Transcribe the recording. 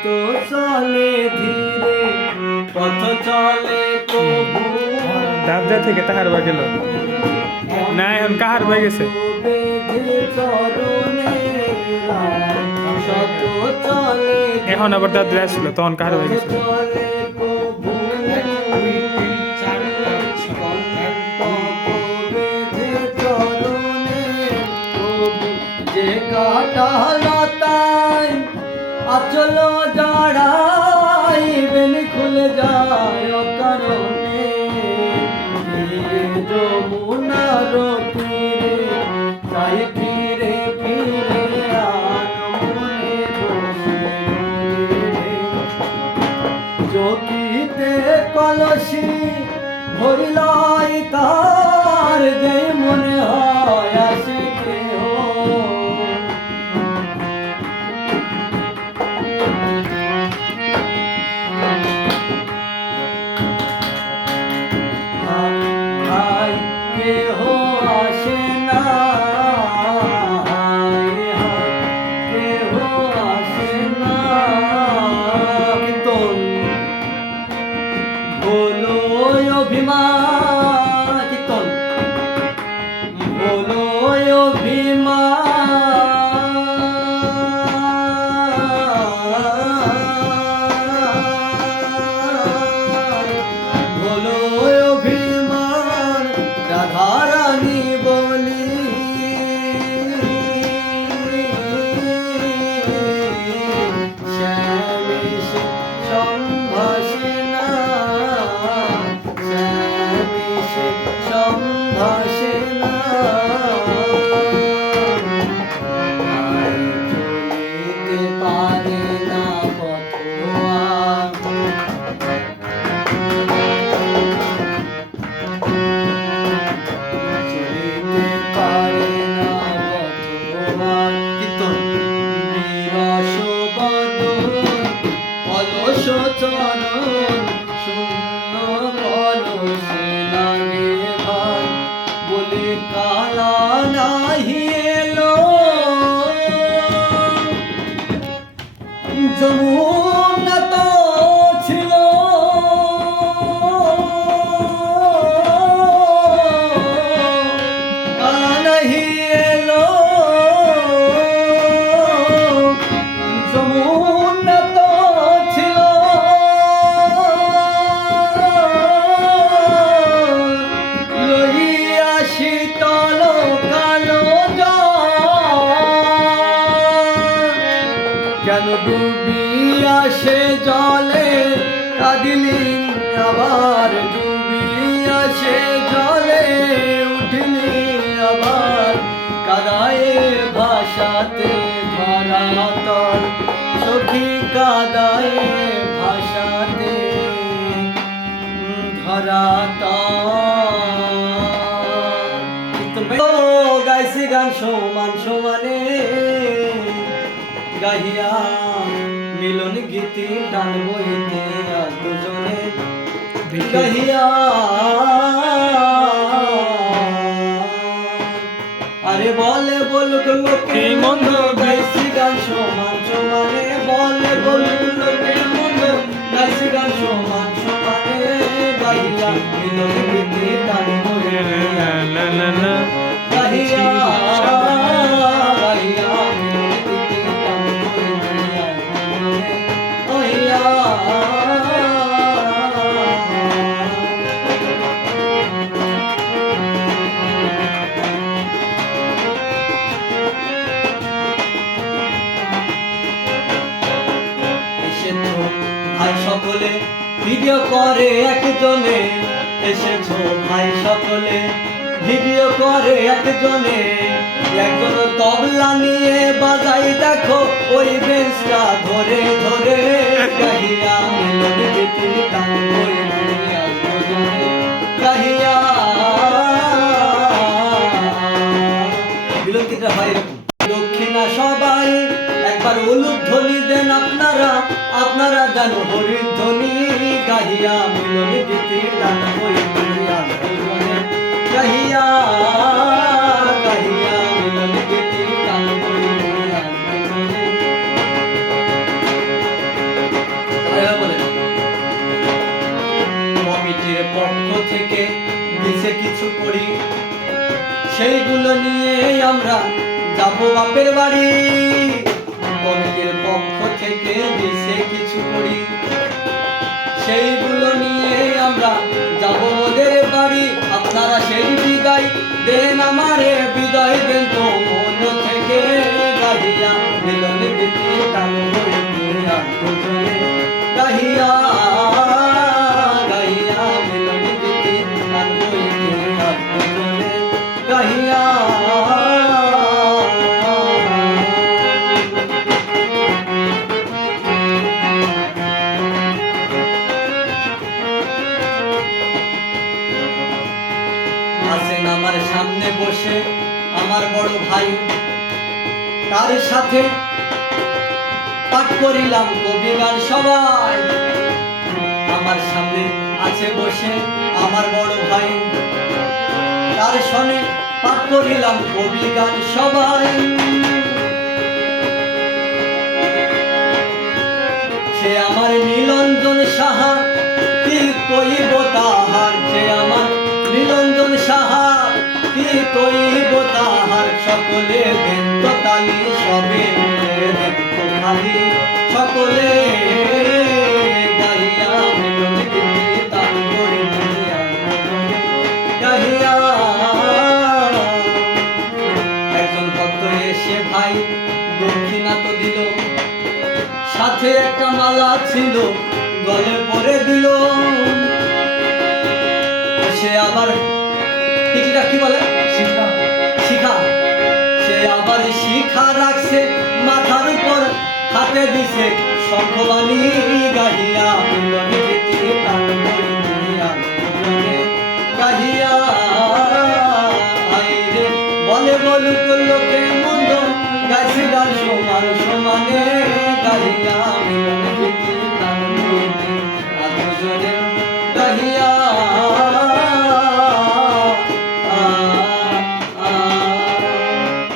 শত চলে ধীরে পথ চলে কবু দাবদা থেকে তাহার বা গেল না এখন কাহার বয়ে গেছে এখন আবার দাদা আসলো তখন কাহার বয়ে গেছে যে কাটালতায় আচল জড়াই বেন খুলে যায় অকারণে যমুনার তীরে তাই ফিরে ফিরে আনমনে বসে চকিতে কলসি ভরিলাই তার যে মনে হয় আসে কেহ কেহ আসে না কেহ আসে না কীর্তন বলো অভিমান কীর্তন বলো অভিমান বলো অভিমান রাধারানী বলি শ্যামিষে সম্ভাষে না শ্যামিষে সম্ভাষে না চলিতে পারে না পথুয়া চলিতে পারে না পথুয়া কীর্তন বিরস বদন অলস চরণ শূন্য কলসে লাগে ভাই বলে কালা নাহি এলো যমুনা তো ছিল কালা নাহি এলো যমুনা তো ছিল লইয়া শীতল কালো কেন ডুবিয়া সে জলে কাঁদিলি আবার ডুবিয়া সে জলে উঠিলি আবার কাদায়ে ভাষাতে ধরাতল সখী কাদায়ে ভাষাতে ধরাতল গাইছি গান সমান সমানে গাহিয়া মিলন গীতি টান বইতে দুজনে গাহিয়া আরে বলে বলুক লোকে মন্দ গাইছি গান সমান সমানে বলে বলুক লোকে মন্দ গাইছি গান সমান সমানে গাহিয়া মিলন গীতি টান বইতে গাহিয়া ভাই সকলে ভিডিও করে একজনে এসেছো ভাই সকলে ভিডিও করে একজনে একজন তবলা নিয়ে বাজাই দেখো ওই বেঞ্চটা ধরে ধরে গাহিয়া মিলন গীতি গান বই গাহিয়া মিলন গীতিটা হয় এরকম দক্ষিণা সবাই একবার উলুধ্বনি দেন আপনারা আপনারা দেন হরিধ্বনি গাহিয়া মিলন গীতি গান বই গাহিয়া গাহিয়া মিলন গীতি গান বই সেইগুলো নিয়ে আমরা যাব বাপের বাড়ি, কমিটির পক্ষ থেকে দিছে কিছু করি। সেইগুলো নিয়ে আমরা যাব ওদের বাড়ি, আপনারা সেই বিদায় দেন আমারে, বিদায় দেন তো মন থেকে গাহিয়া মিলন গীতি গান হইতে আর দুজনে গাহিয়া গাহিয়া মিলন গীতি গান হইতে আর দুজনে গাহিয়া। আছেন আমার সামনে বসে আমার বড় ভাই, তার সাথে পাঠ করিলাম কবি গান সবাই। আমার সামনে আছে বসে আমার বড় ভাই, তার সনে পাঠ করিলাম কবি গান সবাই। সে আমার নীলঞ্জন সাহা, কি কইব তাহার, সে আমার নীলঞ্জন সাহা, কি কইব তাহার। সকলে দেন তো তালি, সবে মিলে দেন তো খালি, সকলে গাহিয়া মিলন গীতি তান করিতে আর দুজনে গাহিয়া। একজন ভক্ত এসে ভাই দক্ষিণা তো দিল, সাথে একটা মালা ছিল গলে পরে দিল। সে আবার টিকিটা কি বলে, শিখা, শিখা। সে আবার শিখা রাখছে মাথার উপর, হাতে দিছে শঙ্খবাণী গাহিয়া মিলন গীতি গান হইতে আর দুজনে গাহিয়া। আইরে বলে বলুক লোকে মন্দ, গাইছি গান সমান সমানে গাহিয়া মিলন গীতি গান হইতে আর দুজনে